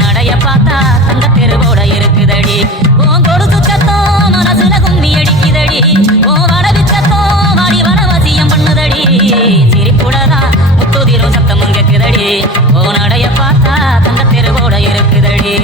நடைய பார்த்தா தங்க தெருவோட இருக்குதடி உன் கொடுத்து சத்தம் மனசுல கும்மி அடிக்குதடி உன் வடவி சத்தம் வாடி வனவசியம் பண்ணுதடி சிரிப்புடதான் முத்துதிரும் சத்தமும் கேக்குதடி உன் நடைய பார்த்தா தங்க தெருவோட இருக்குதடி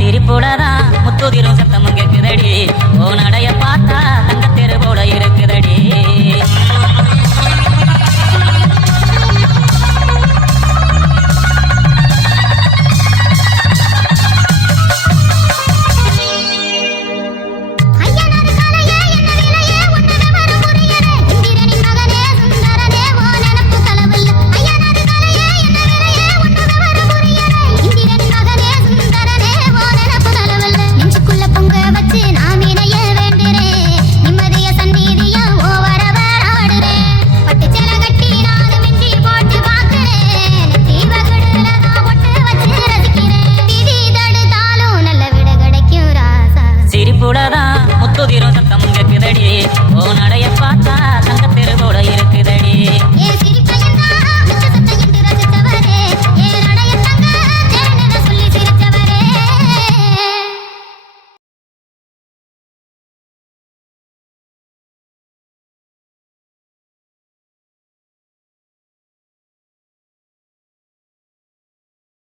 சிரிப்புடதான் முத்துதிரும் சத்தமும் கேக்குதடி ஓ நட